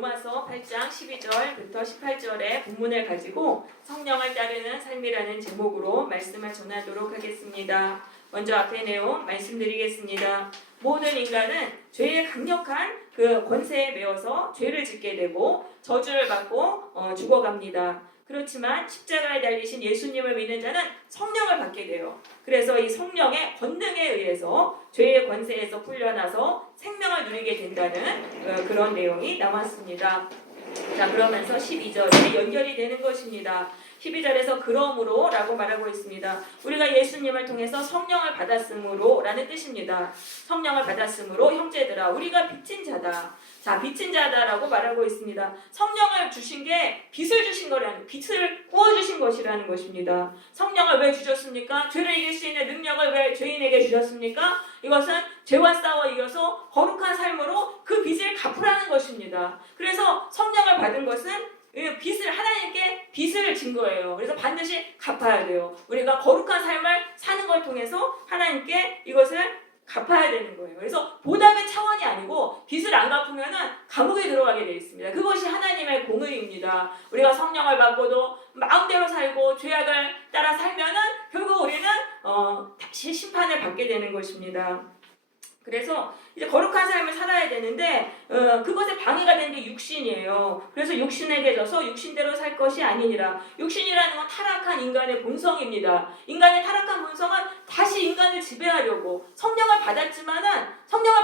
로마서 8장 12절부터 18절의 본문을 가지고 성령을 따르는 삶이라는 제목으로 말씀을 전하도록 하겠습니다. 먼저 앞에 내용 말씀드리겠습니다. 모든 인간은 죄의 강력한 그 권세에 매여서 죄를 짓게 되고 저주를 받고 죽어갑니다. 그렇지만 십자가에 달리신 예수님을 믿는 자는 성령을 받게 돼요. 그래서 이 성령의 권능에 의해서 죄의 권세에서 풀려나서 생명을 누리게 된다는 그런 내용이 남았습니다. 자, 그러면서 12절에 연결이 되는 것입니다. 12절에서 그러므로 라고 말하고 있습니다. 우리가 예수님을 통해서 성령을 받았으므로 라는 뜻입니다. 성령을 받았으므로 형제들아 우리가 빚진 자다. 자, 빚진 자다라고 말하고 있습니다. 성령을 주신 게 빚을 주신 거라는, 빚을 구워주신 것이라는 것입니다. 성령을 왜 주셨습니까? 죄를 이길 수 있는 능력을 왜 죄인에게 주셨습니까? 이것은 죄와 싸워 이겨서 거룩한 삶으로 그 빚을 갚으라는 것입니다. 그래서 성령을 받은 것은 빚을, 하나님께 빚을 진 거예요. 그래서 반드시 갚아야 돼요. 우리가 거룩한 삶을 사는 걸 통해서 하나님께 이것을 갚아야 되는 거예요. 그래서 보답의 차원이 아니고 빚을 안 갚으면 감옥에 들어가게 되어 있습니다. 그것이 하나님의 공의입니다. 우리가 성령을 받고도 마음대로 살고 죄악을 따라 살면 결국 우리는 다시 심판을 받게 되는 것입니다. 그래서 이제 거룩한 삶을 살아야 되는데 그것에 방해가 되는 게 육신이에요. 그래서 육신에게 져서 육신대로 살 것이 아니니라. 육신이라는 건 타락한 인간의 본성입니다. 인간의 타락한 본성은 다시 인간을 지배하려고 성령을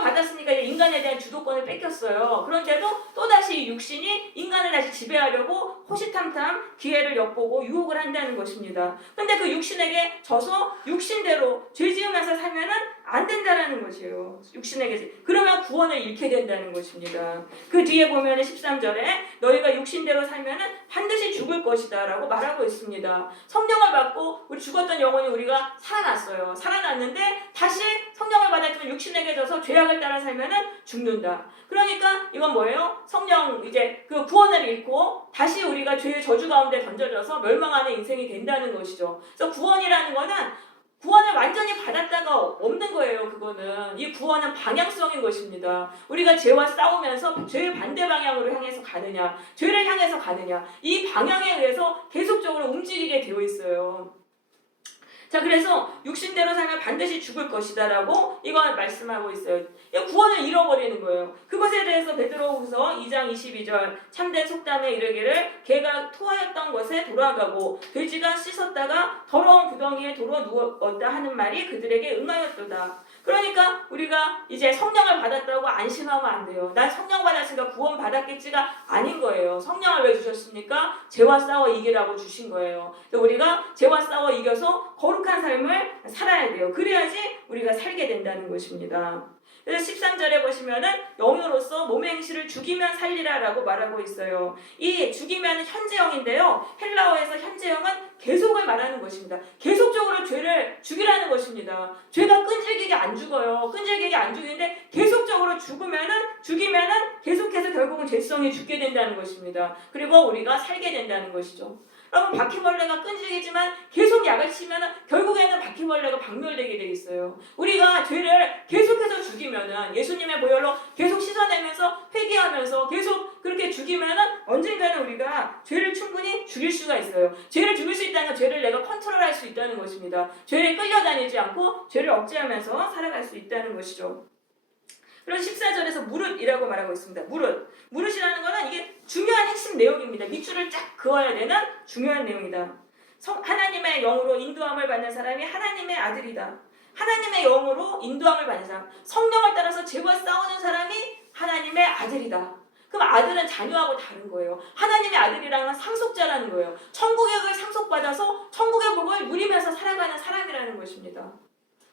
받았으니까 인간에 대한 주도권을 뺏겼어요. 그런데도 또다시 육신이 인간을 다시 지배하려고 호시탐탐 기회를 엿보고 유혹을 한다는 것입니다. 그런데 그 육신에게 져서 육신대로 죄 지으면서 살면은 안 된다는 것이에요. 육신에게. 그러면 구원을 잃게 된다는 것입니다. 그 뒤에 보면 13절에 너희가 육신대로 살면 반드시 죽을 것이다 라고 말하고 있습니다. 성령을 받고 우리 죽었던 영혼이 우리가 살아났어요. 살아났는데 다시 성령을 받았지만 육신에게 져서 죄악을 따라 살면 죽는다. 그러니까 이건 뭐예요? 성령 이제 그 구원을 잃고 다시 우리가 죄의 저주 가운데 던져져서 멸망하는 인생이 된다는 것이죠. 그래서 구원이라는 거는 구원을 완전히 받았다가 없는 거예요. 그거는 이 구원은 방향성인 것입니다. 우리가 죄와 싸우면서 죄의 반대 방향으로 향해서 가느냐, 죄를 향해서 가느냐, 이 방향에 의해서 계속적으로 움직이게 되어 있어요. 자, 그래서 육신대로 살면 반드시 죽을 것이다 라고 이걸 말씀하고 있어요. 구원을 잃어버리는 거예요. 그것에 대해서 베드로후서 2장 22절 참된 속담에 이르기를 개가 토하였던 곳에 돌아가고 돼지가 씻었다가 더러운 구덩이에 도로 누웠다 하는 말이 그들에게 응하였도다. 그러니까 우리가 이제 성령을 받았다고 안심하면 안 돼요. 난 성령 받았으니까 구원 받았겠지가 아닌 거예요. 성령을 왜 주셨습니까? 죄와 싸워 이기라고 주신 거예요. 우리가 죄와 싸워 이겨서 거룩한 삶을 살아야 돼요. 그래야지 우리가 살게 된다는 것입니다. 그래서 13절에 보시면은 영으로서 몸의 행실을 죽이면 살리라 라고 말하고 있어요. 이 죽이면 현재형인데요. 헬라어에서 현재형은 계속을 말하는 것입니다. 계속적으로 죄를 죽이라는 것입니다. 죄가 끈질기게 안 죽어요. 끈질기게 안 죽이는데 계속적으로 죽이면은 계속해서 결국은 죄성이 죽게 된다는 것입니다. 그리고 우리가 살게 된다는 것이죠. 여러분, 바퀴벌레가 끈질기지만 계속 약을 치면 결국에는 바퀴벌레가 박멸되게 돼 있어요. 우리가 죄를 계속해서 죽이면은 예수님의 보혈로 계속 씻어내면서 회개하면서 계속 그렇게 죽이면은 언젠가는 우리가 죄를 충분히 죽일 수가 있어요. 죄를 죽일 수 있다는 건 죄를 내가 컨트롤할 수 있다는 것입니다. 죄에 끌려다니지 않고 죄를 억제하면서 살아갈 수 있다는 것이죠. 그래서 14절에서 무릇이라고 말하고 있습니다. 무릇이라는 거는 이게 중요한 핵심 내용입니다. 밑줄을 쫙 그어야 되는 중요한 내용이다. 하나님의 영으로 인도함을 받는 사람이 하나님의 아들이다. 하나님의 영으로 인도함을 받는 사람, 성령을 따라서 죄와 싸우는 사람이 하나님의 아들이다. 그럼 아들은 자녀하고 다른 거예요. 하나님의 아들이라는 건 상속자라는 거예요. 천국의 복을 상속받아서 천국의 복을 누리면서 살아가는 사람이라는 것입니다.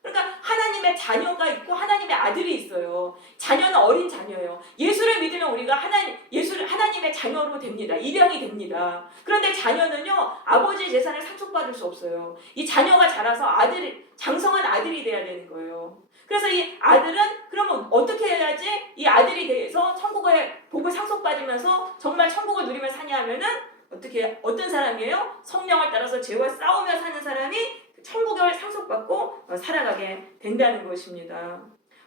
그러니까 하나님의 자녀가 있고 하나님의 아들이 있어요. 자녀는 어린 자녀예요. 예수를 믿으면 우리가 하나님의 자녀로 됩니다. 입양이 됩니다. 그런데 자녀는요, 아버지의 재산을 상속받을 수 없어요. 이 자녀가 자라서 장성한 아들이 돼야 되는 거예요. 그래서 이 아들은 그러면 어떻게 해야지 이 아들이 돼서 천국의 복을 상속받으면서 정말 천국을 누리며 사냐 하면은 어떤 사람이에요? 성령을 따라서 죄와 싸우며 사는 사람이 천국을 상속받고 살아가게 된다는 것입니다.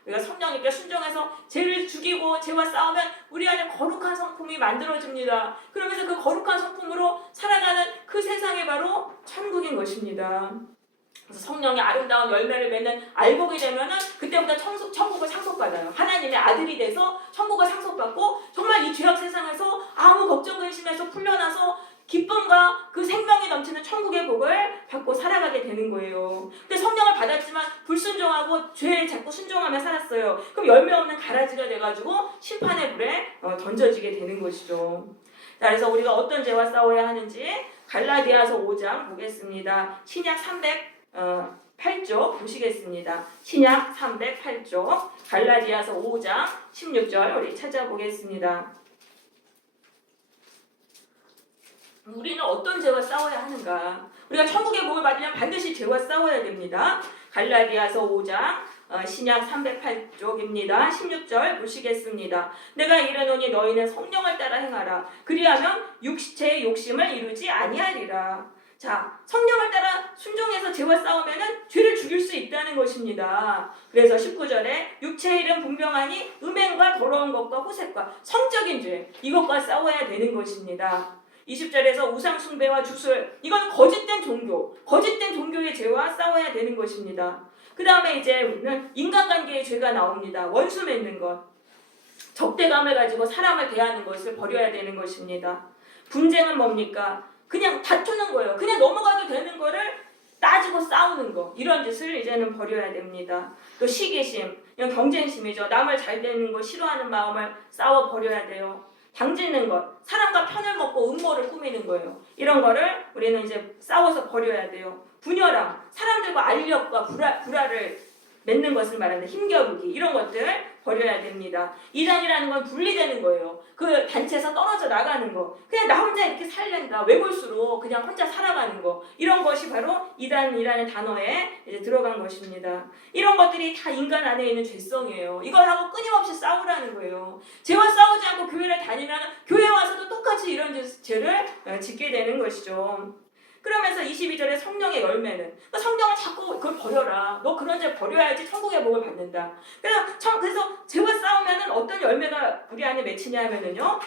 우리가 성령님께 순종해서 죄를 죽이고 죄와 싸우면 우리 안에 거룩한 성품이 만들어집니다. 그러면서 그 거룩한 성품으로 살아가는 그 세상이 바로 천국인 것입니다. 그래서 성령의 아름다운 열매를 맺는 알곡이 되면은 그때부터 천국을 상속받아요. 하나님의 아들이 돼서 천국을 상속받고 정말 이 죄악 세상에서 아무 걱정 근심에서 풀려나서 기쁨과 그 생명이 넘치는 천국의 복을 받고 살아가게 되는 거예요. 근데 성령을 받았지만 불순종하고 죄에 자꾸 순종하며 살았어요. 그럼 열매 없는 가라지가 돼가지고 심판의 불에 던져지게 되는 것이죠. 자, 그래서 우리가 어떤 죄와 싸워야 하는지 갈라디아서 5장 보겠습니다. 신약 308쪽 보시겠습니다. 신약 308쪽 갈라디아서 5장 16절 우리 찾아보겠습니다. 우리는 어떤 죄와 싸워야 하는가? 우리가 천국의 복을 받으려면 반드시 죄와 싸워야 됩니다. 갈라디아서 5장 신약 308쪽입니다. 16절 보시겠습니다. 내가 이르노니 너희는 성령을 따라 행하라. 그리하면 육체의 욕심을 이루지 아니하리라. 자, 성령을 따라 순종해서 죄와 싸우면은 죄를 죽일 수 있다는 것입니다. 그래서 19절에 육체의 일은 분명하니 음행과 더러운 것과 호색과 성적인 죄 이것과 싸워야 되는 것입니다. 20절에서 우상 숭배와 주술 이건 거짓된 종교의 죄와 싸워야 되는 것입니다. 그 다음에 이제 우리는 인간관계의 죄가 나옵니다. 원수 맺는 것, 적대감을 가지고 사람을 대하는 것을 버려야 되는 것입니다. 분쟁은 뭡니까? 그냥 다투는 거예요. 그냥 넘어가도 되는 거를 따지고 싸우는 거 이런 짓을 이제는 버려야 됩니다. 또 시기심, 이건 경쟁심이죠. 남을 잘 되는 거 싫어하는 마음을 싸워 버려야 돼요. 당지는 것, 사람과 편을 먹고 음모를 꾸미는 거예요. 이런 거를 우리는 이제 싸워서 버려야 돼요. 분열함, 사람들과 알력과 불화를 맺는 것을 말하는데 힘겨루기 이런 것들 버려야 됩니다. 이단이라는 건 분리되는 거예요. 그 단체에서 떨어져 나가는 거. 그냥 나 혼자 이렇게 살랜다. 외골수로 그냥 혼자 살아가는 거. 이런 것이 바로 이단이라는 단어에 이제 들어간 것입니다. 이런 것들이 다 인간 안에 있는 죄성이에요. 이걸 하고 끊임없이 싸우라는 거예요. 죄와 싸우지 않고 교회를 다니면 교회 와서도 똑같이 이런 죄를 짓게 되는 것이죠. 그러면서 22절에 성령의 열매는 그러니까 성령을 자꾸 그걸 버려라. 너 그런 죄 버려야지 천국의 복을 받는다. 그래서 죄와 싸우면은 어떤 열매가 우리 안에 맺히냐 하면은요.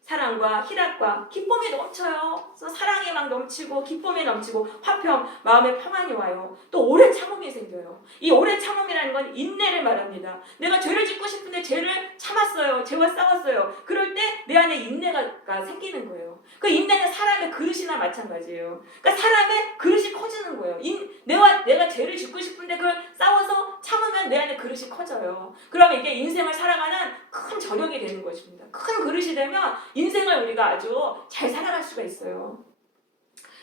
사랑과 희락과 기쁨이 넘쳐요. 그래서 사랑이 막 넘치고 기쁨이 넘치고 화평, 마음의 평안이 와요. 또 오래 참음이 생겨요. 이 오래 참음이라는 건 인내를 말합니다. 내가 죄를 짓고 싶은데 죄를 참았어요. 죄와 싸웠어요. 그럴 때 내 안에 인내가 생기는 거예요. 그 인내는 사람의 그릇이나 마찬가지예요. 그러니까 사람의 그릇이 커지는 거예요. 내가 죄를 짓고 싶은데 그걸 싸워서 참으면 내 안에 그릇이 커져요. 그러면 이게 인생을 살아가는 큰 저력이 되는 것입니다. 큰 그릇이 되면 인생을 우리가 아주 잘 살아갈 수가 있어요.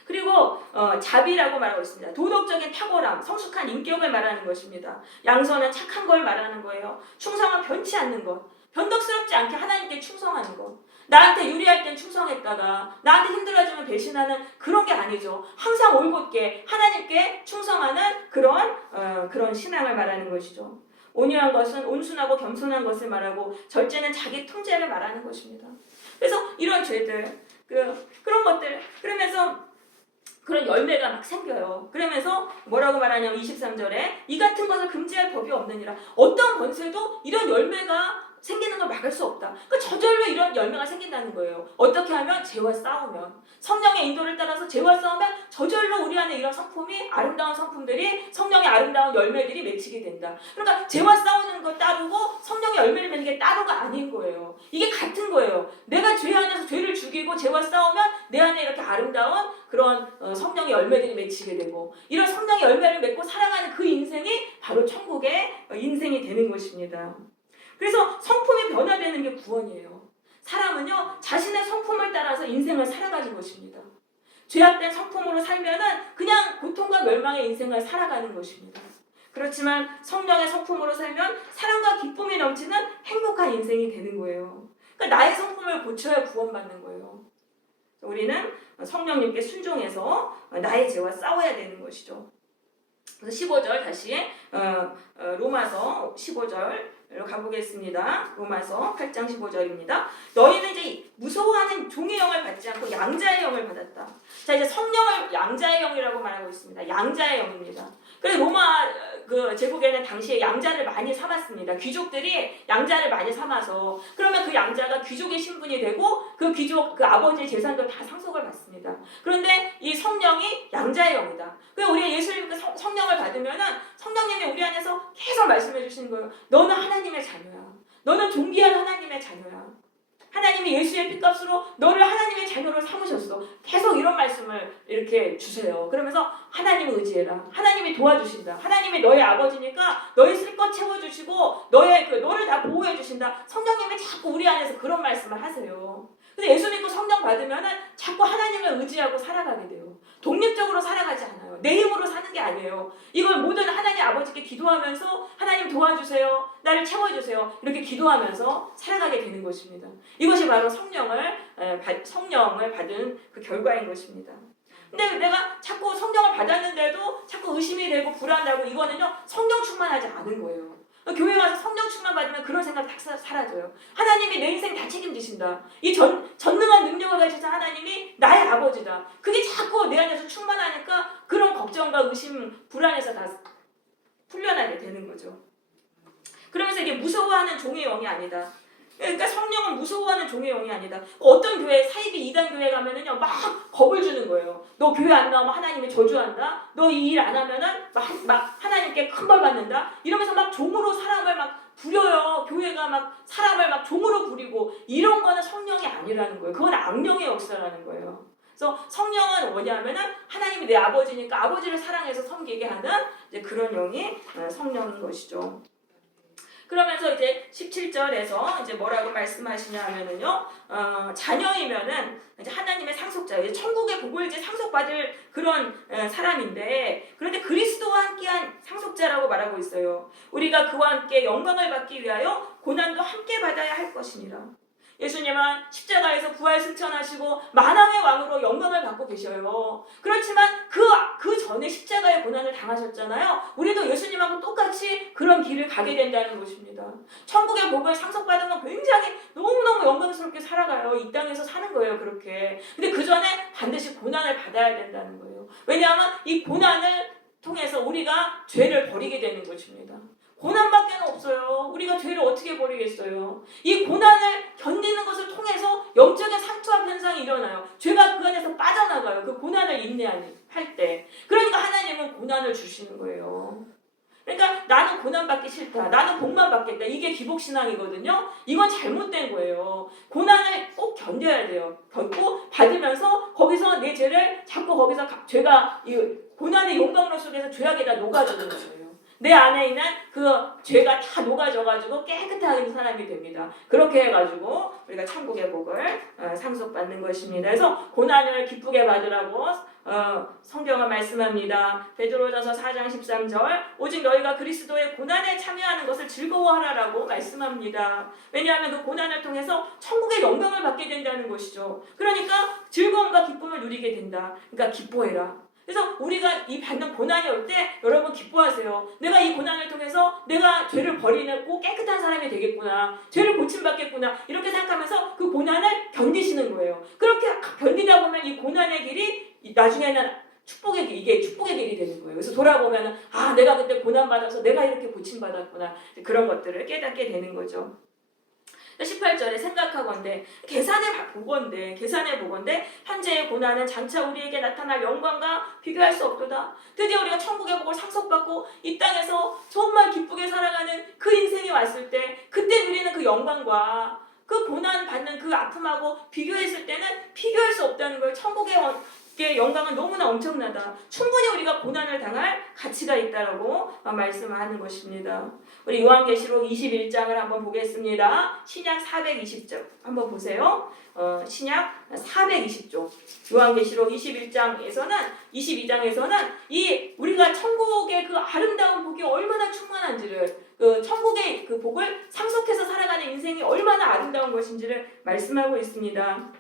그리고 자비라고 말하고 있습니다. 도덕적인 탁월함, 성숙한 인격을 말하는 것입니다. 양선은 착한 걸 말하는 거예요. 충성은 변치 않는 것, 변덕스럽지 않게 하나님께 충성하는 것. 나한테 유리할 땐 충성했다가 나한테 힘들어지면 배신하는 그런 게 아니죠. 항상 올곧게 하나님께 충성하는 그런 신앙을 말하는 것이죠. 온유한 것은 온순하고 겸손한 것을 말하고 절제는 자기 통제를 말하는 것입니다. 그래서 이런 죄들, 그런 것들, 그러면서 그런 열매가 막 생겨요. 그러면서 뭐라고 말하냐면 23절에 이 같은 것을 금지할 법이 없느니라. 어떤 권세도 이런 열매가 생기는 걸 막을 수 없다. 그러니까 저절로 이런 열매가 생긴다는 거예요. 어떻게 하면? 죄와 싸우면. 성령의 인도를 따라서 죄와 싸우면 저절로 우리 안에 이런 성품이 아름다운 성품들이 성령의 아름다운 열매들이 맺히게 된다. 그러니까 죄와 싸우는 거 따르고 성령의 열매를 맺는 게 따로가 아닌 거예요. 이게 같은 거예요. 내가 죄 안에서 죄를 죽이고 죄와 싸우면 내 안에 이렇게 아름다운 그런 성령의 열매들이 맺히게 되고 이런 성령의 열매를 맺고 살아가는 그 인생이 바로 천국의 인생이 되는 것입니다. 그래서 성품이 변화되는 게 구원이에요. 사람은요 자신의 성품을 따라서 인생을 살아가는 것입니다. 죄악된 성품으로 살면은 그냥 고통과 멸망의 인생을 살아가는 것입니다. 그렇지만 성령의 성품으로 살면 사랑과 기쁨이 넘치는 행복한 인생이 되는 거예요. 그러니까 나의 성품을 고쳐야 구원받는 거예요. 우리는 성령님께 순종해서 나의 죄와 싸워야 되는 것이죠. 그래서 15절 다시 로마서 15절 가보겠습니다. 로마서 8장 15절입니다. 너희는 이제 무서워하는 종의 영을 받지 않고 양자의 영을 받았다. 자, 이제 성령을 양자의 영이라고 말하고 있습니다. 양자의 영입니다. 그래서 로마 그 제국에는 당시에 양자를 많이 삼았습니다. 귀족들이 양자를 많이 삼아서 그러면 그 양자가 귀족의 신분이 되고 그 귀족 그 아버지의 재산도 다 상속을 받습니다. 그런데 이 성령이 양자의 영이다. 그래서 우리가 예수님 그 성령을 받으면은 성령님이 우리 안에서 계속 말씀해 주시는 거예요. 너는 하나님의 자녀야. 너는 존귀한 하나님의 자녀야. 하나님이 예수의 피값으로 너를 하나님의 자녀로 삼으셨어. 계속 이런 말씀을 이렇게 주세요. 그러면서 하나님을 의지해라. 하나님이 도와주신다. 하나님이 너의 아버지니까 너의 쓸 것 채워주시고 너를 다 보호해 주신다. 성령님이 자꾸 우리 안에서 그런 말씀을 하세요. 근데 예수 믿고 성령 받으면은 자꾸 하나님을 의지하고 살아가게 돼요. 독립적으로 살아가지 않아요. 내 힘으로 사는 게 아니에요. 이걸 모든 하나님 아버지께 기도하면서 하나님 도와주세요. 나를 채워주세요. 이렇게 기도하면서 살아가게 되는 것입니다. 이것이 바로 성령을 받은 그 결과인 것입니다. 근데 내가 자꾸 성령을 받았는데도 자꾸 의심이 되고 불안하고 이거는요 성령 충만하지 않은 거예요. 교회 와서 성령 충만 받으면 그런 생각 다 사라져요. 하나님이 내 인생 다 책임지신다. 이 전능한 능력을 가지신 하나님이 나의 아버지다. 그게 자꾸 내 안에서 충만하니까 그런 걱정과 의심, 불안에서 다 풀려나게 되는 거죠. 그러면서 이게 무서워하는 종의 영이 아니다. 그러니까 성령은 무서워하는 종의 영이 아니다. 어떤 교회, 사이비 이단 교회 가면은요, 막 겁을 주는 거예요. 너 교회 안 나오면 하나님이 저주한다? 너 이 일 안 하면은 막 하나님께 큰 벌 받는다? 이러면서 막 종으로 사람을 막 부려요. 교회가 막 사람을 막 종으로 부리고 이런 거는 성령이 아니라는 거예요. 그건 악령의 역사라는 거예요. 그래서 성령은 뭐냐면은 하나님이 내 아버지니까 아버지를 사랑해서 섬기게 하는 이제 그런 영이 성령인 것이죠. 그러면서 이제 17절에서 이제 뭐라고 말씀하시냐 하면은요, 자녀이면은 이제 하나님의 상속자, 이제 천국의 복을 이제 상속받을 그런 사람인데, 그런데 그리스도와 함께한 상속자라고 말하고 있어요. 우리가 그와 함께 영광을 받기 위하여 고난도 함께 받아야 할 것이니라. 예수님은 십자가에서 부활 승천하시고 만왕의 왕으로 영광을 받고 계셔요. 그렇지만 그 전에 십자가의 고난을 당하셨잖아요. 우리도 예수님하고 똑같이 그런 길을 가게 된다는 것입니다. 천국의 복을 상속받은 건 굉장히 너무너무 영광스럽게 살아가요. 이 땅에서 사는 거예요, 그렇게. 근데 그 전에 반드시 고난을 받아야 된다는 거예요. 왜냐하면 이 고난을 통해서 우리가 죄를 버리게 되는 것입니다. 고난밖에 없어요. 우리가 죄를 어떻게 버리겠어요? 이 고난을 견디는 것을 통해서 영적인 상투합 현상이 일어나요. 죄가 그 안에서 빠져나가요. 그 고난을 인내할 때. 그러니까 하나님은 고난을 주시는 거예요. 그러니까 나는 고난 받기 싫다. 나는 복만 받겠다. 이게 기복신앙이거든요. 이건 잘못된 거예요. 고난을 꼭 견뎌야 돼요. 견고 받으면서 거기서 내 죄를 자꾸 거기서 죄가 이 고난의 용광로 속에서 죄악에다 녹아주는 거예요. 내 안에 있는 그 죄가 다 녹아져가지고 깨끗한 사람이 됩니다. 그렇게 해가지고 우리가 천국의 복을 상속받는 것입니다. 그래서 고난을 기쁘게 받으라고 성경은 말씀합니다. 베드로전서 4장 13절 오직 너희가 그리스도의 고난에 참여하는 것을 즐거워하라라고 말씀합니다. 왜냐하면 그 고난을 통해서 천국의 영광을 받게 된다는 것이죠. 그러니까 즐거움과 기쁨을 누리게 된다. 그러니까 기뻐해라. 그래서 우리가 이 받는 고난이 올 때 여러분 기뻐하세요. 내가 이 고난을 통해서 내가 죄를 버리고 깨끗한 사람이 되겠구나. 죄를 고침받겠구나. 이렇게 생각하면서 그 고난을 견디시는 거예요. 그렇게 견디다 보면 이 고난의 길이 나중에는 축복의 길, 이게 축복의 길이 되는 거예요. 그래서 돌아보면 내가 그때 고난받아서 내가 이렇게 고침받았구나. 그런 것들을 깨닫게 되는 거죠. 18절에 생각하건대 계산해 보건대 현재의 고난은 장차 우리에게 나타날 영광과 비교할 수 없도다. 드디어 우리가 천국의 복을 상속받고 이 땅에서 정말 기쁘게 살아가는 그 인생이 왔을 때 그때 누리는 그 영광과 그 고난 받는 그 아픔하고 비교했을 때는 비교할 수 없다는 걸. 천국의 영광은 너무나 엄청나다. 충분히 우리가 고난을 당할 가치가 있다라고 말씀하는 것입니다. 우리 요한계시록 21장을 한번 보겠습니다. 신약 420쪽 한번 보세요. 신약 420쪽 요한계시록 22장에서는 이 우리가 천국의 그 아름다운 복이 얼마나 충만한지를, 그 천국의 그 복을 상속해서 살아가는 인생이 얼마나 아름다운 것인지를 말씀하고 있습니다.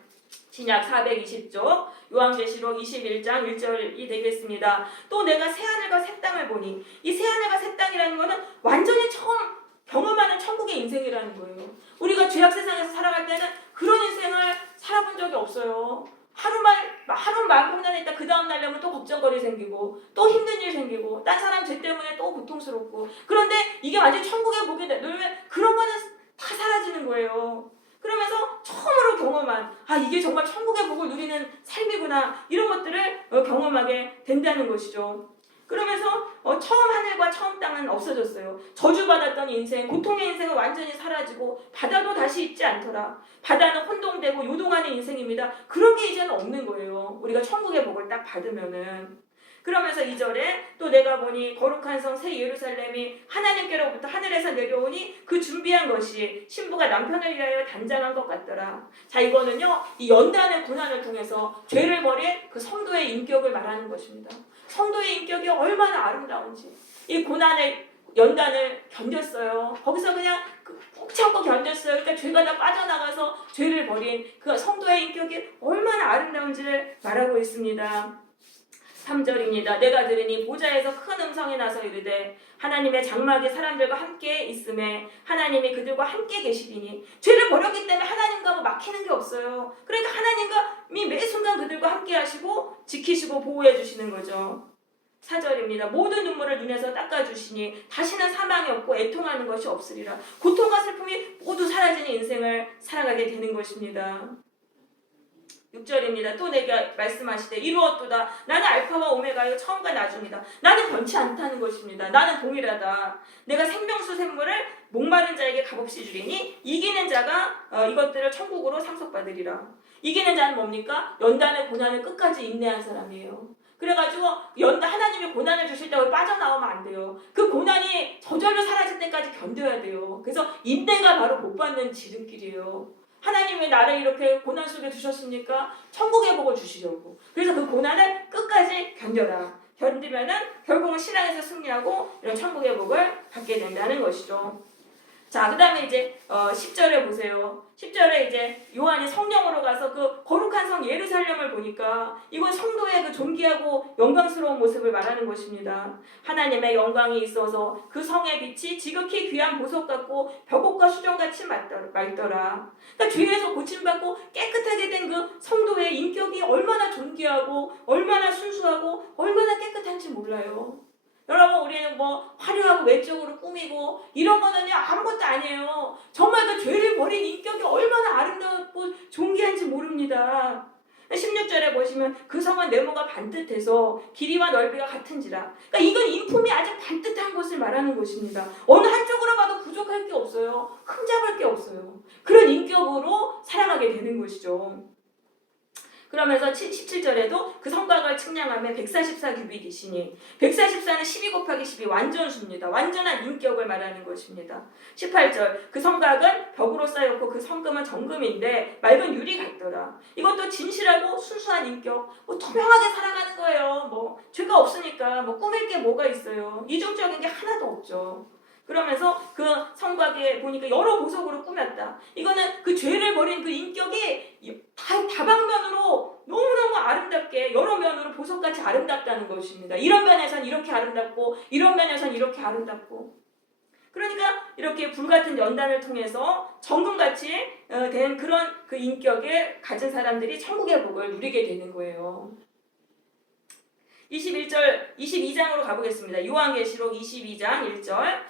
신약 420쪽 요한계시록 21장 1절이 되겠습니다. 또 내가 새하늘과 새 땅을 보니, 이 새하늘과 새 땅이라는 것은 완전히 처음 경험하는 천국의 인생이라는 거예요. 우리가 죄악 세상에서 살아갈 때는 그런 인생을 살아본 적이 없어요. 하루 마음 고난했다. 그 다음 날 되면 또 걱정거리 생기고 또 힘든 일 생기고 딴 사람 죄 때문에 또 고통스럽고 그런데 이게 완전히 천국의 복이 되면 그런 거는 다 사라지는 거예요. 그러면서 처음으로 경험한 이게 정말 천국의 복을 누리는 삶이구나 이런 것들을 경험하게 된다는 것이죠. 그러면서 처음 하늘과 처음 땅은 없어졌어요. 저주받았던 인생, 고통의 인생은 완전히 사라지고 바다도 다시 있지 않더라. 바다는 혼동되고 요동하는 인생입니다. 그런 게 이제는 없는 거예요. 우리가 천국의 복을 딱 받으면은. 그러면서 2절에 또 내가 보니 거룩한 성 새 예루살렘이 하나님께로부터 하늘에서 내려오니 그 준비한 것이 신부가 남편을 위하여 단장한 것 같더라. 자, 이거는요, 이 연단의 고난을 통해서 죄를 버린 그 성도의 인격을 말하는 것입니다. 성도의 인격이 얼마나 아름다운지 이 고난의 연단을 견뎠어요. 거기서 그냥 꾹 참고 견뎠어요. 그러니까 죄가 다 빠져나가서 죄를 버린 그 성도의 인격이 얼마나 아름다운지를 말하고 있습니다. 3절입니다. 내가 들으니 보좌에서 큰 음성이 나서 이르되 하나님의 장막이 사람들과 함께 있음에 하나님이 그들과 함께 계시리니 죄를 버렸기 때문에 하나님과 막히는 게 없어요. 그러니까 하나님이 매 순간 그들과 함께 하시고 지키시고 보호해 주시는 거죠. 4절입니다. 모든 눈물을 눈에서 닦아주시니 다시는 사망이 없고 애통하는 것이 없으리라. 고통과 슬픔이 모두 사라지는 인생을 살아가게 되는 것입니다. 6절입니다. 또 내가 말씀하시되 이루었도다. 나는 알파와 오메가요 처음과 나중이다. 나는 변치 않다는 것입니다. 나는 동일하다. 내가 생명수 샘물을 목마른 자에게 값없이 주리니 이기는 자가 이것들을 천국으로 상속받으리라. 이기는 자는 뭡니까? 연단의 고난을 끝까지 인내한 사람이에요. 그래가지고 하나님이 고난을 주실 때 빠져나오면 안 돼요. 그 고난이 저절로 사라질 때까지 견뎌야 돼요. 그래서 인내가 바로 못 받는 지름길이에요. 하나님이 나를 이렇게 고난 속에 두셨습니까? 천국의 복을 주시려고. 그래서 그 고난을 끝까지 견뎌라. 견디면은 결국은 신앙에서 승리하고 이런 천국의 복을 받게 된다는 것이죠. 자, 그 다음에 이제 10절에 보세요. 10절에 이제 요한이 성령으로 가서 그 거룩한 성 예루살렘을 보니까 이건 성도의 그 존귀하고 영광스러운 모습을 말하는 것입니다. 하나님의 영광이 있어서 그 성의 빛이 지극히 귀한 보석 같고 벽옥과 수정같이 맑더라. 그러니까 죄에서 고침받고 깨끗하게 된 그 성도의 인격이 얼마나 존귀하고 얼마나 순수하고 얼마나 깨끗한지 몰라요. 여러분, 우리는 화려하고 외적으로 꾸미고 이런 거는요 아무것도 아니에요. 정말 그 죄를 버린 인격이 얼마나 아름답고 존귀한지 모릅니다. 16절에 보시면 그 성은 네모가 반듯해서 길이와 넓이가 같은지라. 그러니까 이건 인품이 아주 반듯한 것을 말하는 것입니다. 어느 한쪽으로 봐도 부족할 게 없어요. 흠잡을 게 없어요. 그런 인격으로 살아가게 되는 것이죠. 그러면서 17절에도 그 성곽을 측량하며 144규빗이시니 144는 12 곱하기 12 완전수입니다. 완전한 인격을 말하는 것입니다. 18절 그 성곽은 벽으로 쌓였고 그 성금은 정금인데 맑은 유리 같더라. 이것도 진실하고 순수한 인격, 투명하게 살아가는 거예요. 죄가 없으니까 꾸밀 게 뭐가 있어요. 이중적인 게 하나도 없죠. 그러면서 그 성곽에 보니까 여러 보석으로 꾸몄다. 이거는 그 죄를 버린 그 인격이 다방면으로 너무너무 아름답게 여러 면으로 보석같이 아름답다는 것입니다. 이런 면에선 이렇게 아름답고 이런 면에선 이렇게 아름답고. 그러니까 이렇게 불같은 연단을 통해서 정금같이 된 그런 그 인격을 가진 사람들이 천국의 복을 누리게 되는 거예요. 22장으로 가보겠습니다. 요한계시록 22장 1절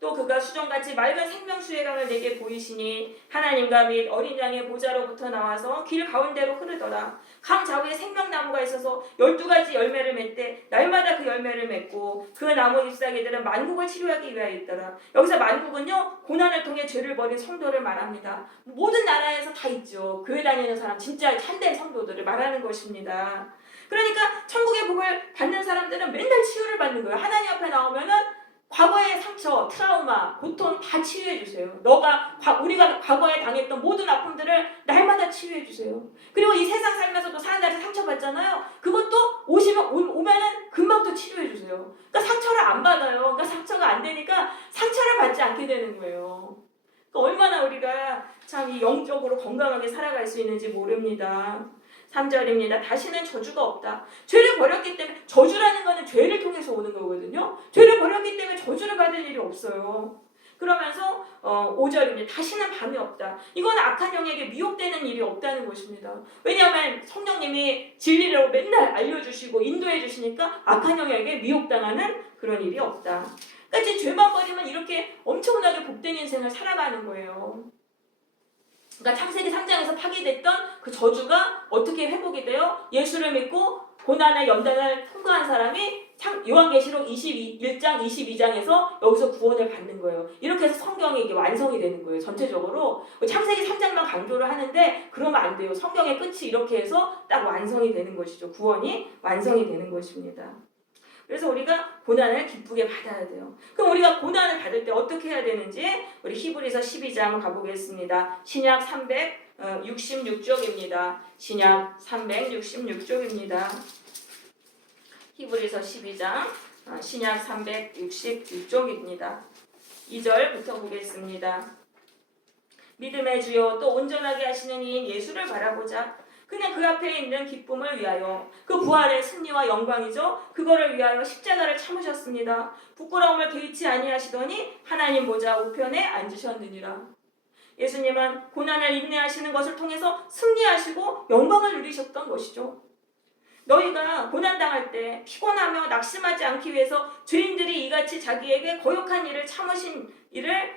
또 그가 수정같이 맑은 생명수의 강을 내게 보이시니 하나님과 및 어린 양의 보좌로부터 나와서 길 가운데로 흐르더라. 강 좌우에 생명나무가 있어서 12가지 열매를 맺되 날마다 그 열매를 맺고 그 나무 잎사귀들은 만국을 치료하기 위하여 있더라. 여기서 만국은요 고난을 통해 죄를 버린 성도를 말합니다. 모든 나라에서 다 있죠. 교회 다니는 사람 진짜 참된 성도들을 말하는 것입니다. 그러니까 천국의 복을 받는 사람들은 맨날 치유를 받는 거예요. 하나님 앞에 나오면은 과거의 상처, 트라우마, 고통 다 치유해 주세요. 우리가 과거에 당했던 모든 아픔들을 날마다 치유해 주세요. 그리고 이 세상 살면서도 사람들이 상처받잖아요. 그것도 오면은 금방 또 치료해 주세요. 그러니까 상처를 안 받아요. 그러니까 상처가 안 되니까 상처를 받지 않게 되는 거예요. 그러니까 얼마나 우리가 참 이 영적으로 건강하게 살아갈 수 있는지 모릅니다. 3절입니다. 다시는 저주가 없다. 죄를 버렸기 때문에 저주라는 거는 죄를 통해서 오는 거거든요. 죄를 버렸기 때문에 저주를 받을 일이 없어요. 그러면서 5절입니다. 다시는 밤이 없다. 이건 악한 영에게 미혹되는 일이 없다는 것입니다. 왜냐하면 성령님이 진리를 맨날 알려주시고 인도해 주시니까 악한 영에게 미혹당하는 그런 일이 없다. 그러니까 죄만 버리면 이렇게 엄청나게 복된 인생을 살아가는 거예요. 그러니까 창세기 3장에서 파괴됐던 그 저주가 어떻게 회복이 돼요? 예수를 믿고 고난의 연단을 통과한 사람이 요한계시록 1장 22장에서 여기서 구원을 받는 거예요. 이렇게 해서 성경이 이게 완성이 되는 거예요. 전체적으로 창세기 3장만 강조를 하는데 그러면 안 돼요. 성경의 끝이 이렇게 해서 딱 완성이 되는 것이죠. 구원이 완성이 되는 것입니다. 그래서 우리가 고난을 기쁘게 받아야 돼요. 그럼 우리가 고난을 받을 때 어떻게 해야 되는지 우리 히브리서 12장 가보겠습니다. 신약 366쪽입니다. 신약 366쪽입니다. 히브리서 12장 신약 366쪽입니다. 2절부터 보겠습니다. 믿음의 주요 또 온전하게 하시는 이인 예수를 바라보자. 그는 그 앞에 있는 기쁨을 위하여 그 부활의 승리와 영광이죠. 그거를 위하여 십자가를 참으셨습니다. 부끄러움을 개의치 아니하시더니 하나님 보좌 우편에 앉으셨느니라. 예수님은 고난을 인내하시는 것을 통해서 승리하시고 영광을 누리셨던 것이죠. 너희가 고난당할 때 피곤하며 낙심하지 않기 위해서 죄인들이 이같이 자기에게 거역한 일을 참으신 일을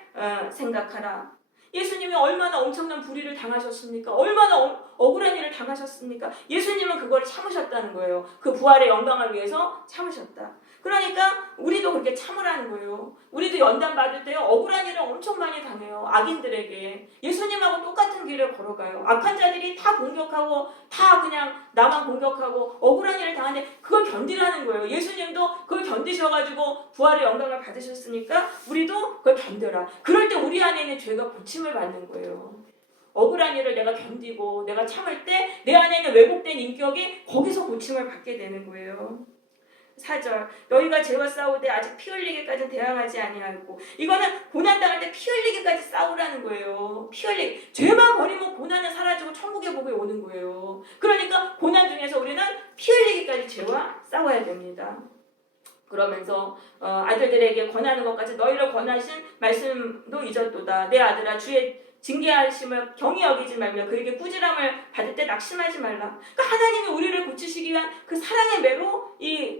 생각하라. 예수님이 얼마나 엄청난 불의를 당하셨습니까? 얼마나 억울한 일을 당하셨습니까? 예수님은 그걸 참으셨다는 거예요. 그 부활의 영광을 위해서 참으셨다. 그러니까 우리도 그렇게 참으라는 거예요. 우리도 연단 받을 때 억울한 일을 엄청 많이 당해요. 악인들에게. 예수님하고 똑같은 길을 걸어가요. 악한 자들이 다 공격하고 다 그냥 나만 공격하고 억울한 일을 당하는데 그걸 견디라는 거예요. 예수님도 그걸 견디셔가지고 부활의 영광을 받으셨으니까 우리도 그걸 견뎌라. 그럴 때 우리 안에 있는 죄가 고침을 받는 거예요. 억울한 일을 내가 견디고 내가 참을 때 내 안에 있는 왜곡된 인격이 거기서 고침을 받게 되는 거예요. 4절 너희가 죄와 싸우되 아직 피 흘리기까지는 대항하지 아니하고 이거는 고난당할 때 피 흘리기까지 싸우라는 거예요. 피 흘리기 죄만 버리면 고난은 사라지고 천국의 복이 오는 거예요. 그러니까 고난 중에서 우리는 피 흘리기까지 죄와 싸워야 됩니다. 그러면서 아들들에게 권하는 것까지 너희를 권하신 말씀도 잊었도다. 내 아들아 주의 징계하심을 경히 여기지 말며 그에게 꾸지람을 받을 때 낙심하지 말라. 그러니까 하나님이 우리를 고치시기 위한 그 사랑의 매로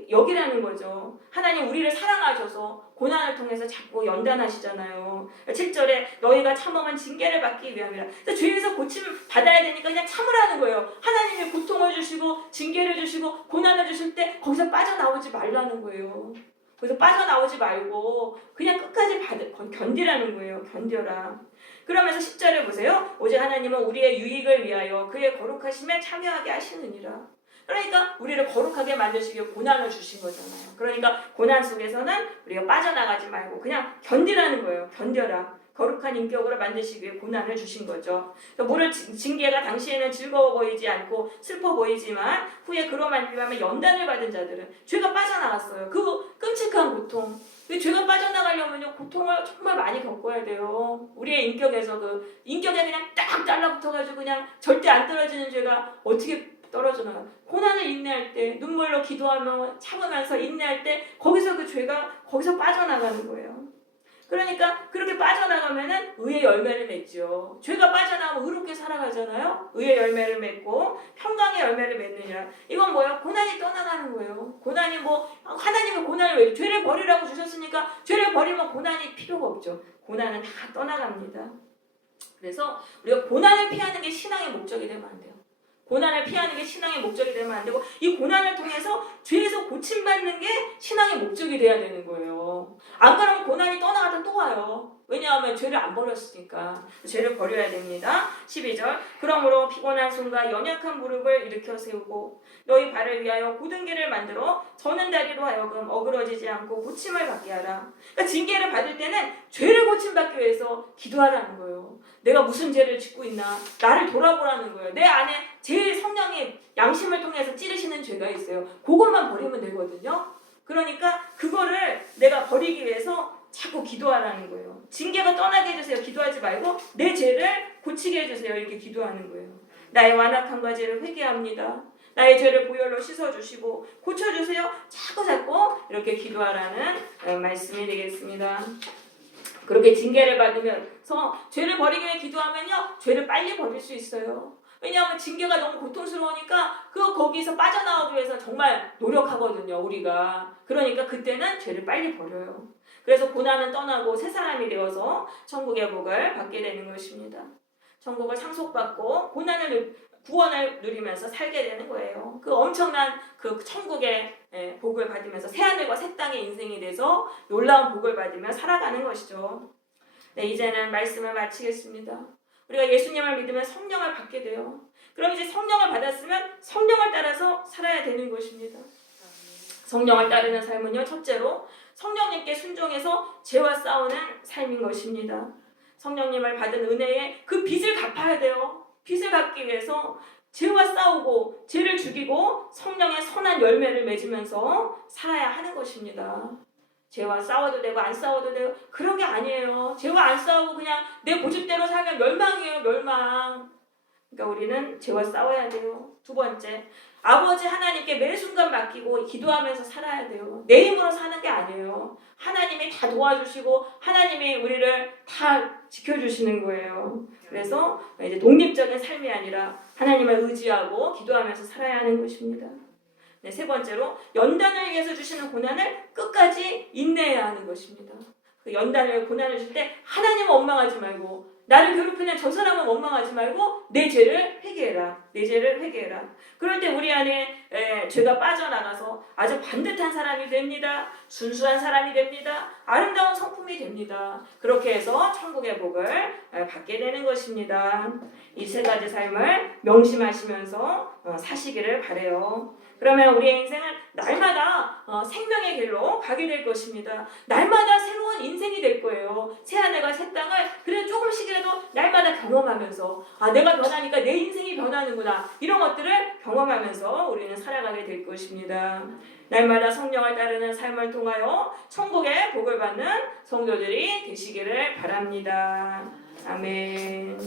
여기라는 거죠. 하나님 우리를 사랑하셔서 고난을 통해서 자꾸 연단하시잖아요. 7절에 너희가 참으면 징계를 받기 위함이라. 그래서 죄에서 고침을 받아야 되니까 그냥 참으라는 거예요. 하나님이 고통을 주시고 징계를 주시고 고난을 주실 때 거기서 빠져나오지 말라는 거예요. 거기서 빠져나오지 말고 그냥 끝까지 견디라는 거예요. 견뎌라. 그러면서 10절에 보세요. 오직 하나님은 우리의 유익을 위하여 그의 거룩하심에 참여하게 하시느니라. 그러니까 우리를 거룩하게 만드시기 위해 고난을 주신 거잖아요. 그러니까 고난 속에서는 우리가 빠져나가지 말고 그냥 견디라는 거예요. 견뎌라. 거룩한 인격으로 만드시기 위해 고난을 주신 거죠. 물을 징계가 당시에는 즐거워 보이지 않고 슬퍼 보이지만 후에 그로 말미암아 연단을 받은 자들은 죄가 빠져나갔어요. 그 끔찍한 고통. 죄가 빠져나가려면 고통을 정말 많이 겪어야 돼요. 우리의 인격에서 인격에 그냥 딱 달라붙어가지고 그냥 절대 안 떨어지는 죄가 어떻게 떨어져나가? 고난을 인내할 때 눈물로 기도하며 참으면서 인내할 때 거기서 그 죄가 거기서 빠져나가는 거예요. 그러니까 그렇게 빠져나가면은 의의 열매를 맺죠. 죄가 빠져나가면 의롭게 살아가잖아요. 의의 열매를 맺고 평강의 열매를 맺느니라. 이건 뭐예요? 고난이 떠나가는 거예요. 고난이 하나님이 고난을 왜 죄를 버리라고 주셨으니까 죄를 버리면 고난이 필요가 없죠. 고난은 다 떠나갑니다. 그래서 우리가 고난을 피하는 게 신앙의 목적이 되면 안 돼요. 고난을 피하는 게 신앙의 목적이 되면 안 되고 이 고난을 통해서 죄에서 고침받는 게 신앙의 목적이 돼야 되는 거예요. 안 그러면 고난이 떠나가다 또 와요. 왜냐하면 죄를 안 버렸으니까. 죄를 버려야 됩니다. 12절 그러므로 피곤한 손과 연약한 무릎을 일으켜 세우고 너희 발을 위하여 굳은 길을 만들어 저는 다리로 하여금 어그러지지 않고 고침을 받게 하라. 그러니까 징계를 받을 때는 죄를 고침받기 위해서 기도하라는 거예요. 내가 무슨 죄를 짓고 있나 나를 돌아보라는 거예요. 내 안에 제일 성령이 양심을 통해서 찌르시는 죄가 있어요. 그것만 버리면 되거든요. 그러니까 그거를 내가 버리기 위해서 자꾸 기도하라는 거예요. 징계가 떠나게 해주세요. 기도하지 말고 내 죄를 고치게 해주세요. 이렇게 기도하는 거예요. 나의 완악함과 죄를 회개합니다. 나의 죄를 보혈로 씻어주시고 고쳐주세요. 자꾸 이렇게 기도하라는 말씀이 되겠습니다. 그렇게 징계를 받으면서 죄를 버리기 위해 기도하면요, 죄를 빨리 버릴 수 있어요. 왜냐하면 징계가 너무 고통스러우니까 거기서 빠져나오기 위해서 정말 노력하거든요, 우리가. 그러니까 그때는 죄를 빨리 버려요. 그래서 고난은 떠나고 새 사람이 되어서 천국의 복을 받게 되는 것입니다. 천국을 상속받고 구원을 누리면서 살게 되는 거예요. 그 엄청난 그 천국의 복을 받으면서 새하늘과 새 땅의 인생이 돼서 놀라운 복을 받으며 살아가는 것이죠. 네, 이제는 말씀을 마치겠습니다. 우리가 예수님을 믿으면 성령을 받게 돼요. 그럼 이제 성령을 받았으면 성령을 따라서 살아야 되는 것입니다. 성령을 따르는 삶은요, 첫째로 성령님께 순종해서 죄와 싸우는 삶인 것입니다. 성령님을 받은 은혜에 그 빚을 갚아야 돼요. 빚을 갚기 위해서 죄와 싸우고 죄를 죽이고 성령의 선한 열매를 맺으면서 살아야 하는 것입니다. 죄와 싸워도 되고 안 싸워도 되고 그런 게 아니에요. 죄와 안 싸우고 그냥 내 고집대로 살면 멸망이에요, 멸망. 그러니까 우리는 죄와 싸워야 돼요. 두 번째, 아버지 하나님께 매 순간 맡기고 기도하면서 살아야 돼요. 내 힘으로 사는 게 아니에요. 하나님이 다 도와주시고 하나님이 우리를 다 지켜주시는 거예요. 그래서 이제 독립적인 삶이 아니라 하나님을 의지하고 기도하면서 살아야 하는 것입니다. 네, 세 번째로 연단을 위해서 주시는 고난을 끝까지 인내해야 하는 것입니다. 그 연단을 고난을 줄 때 하나님은 원망하지 말고 나를 괴롭히는 저 사람은 원망하지 말고 내 죄를 회개해라. 내 죄를 회개해라. 그럴 때 우리 안에 죄가 빠져나가서 아주 반듯한 사람이 됩니다. 순수한 사람이 됩니다. 아름다운 성품이 됩니다. 그렇게 해서 천국의 복을 받게 되는 것입니다. 이 세 가지 삶을 명심하시면서 사시기를 바라요. 그러면 우리의 인생은 날마다 생명의 길로 가게 될 것입니다. 날마다 새로운 인생이 될 거예요. 새하늘과 새 땅을 그래 조금씩이라도 날마다 경험하면서 내가 변하니까 내 인생이 변하는구나. 이런 것들을 경험하면서 우리는 살아가게 될 것입니다. 날마다 성령을 따르는 삶을 통하여 천국의 복을 받는 성도들이 되시기를 바랍니다. 아멘.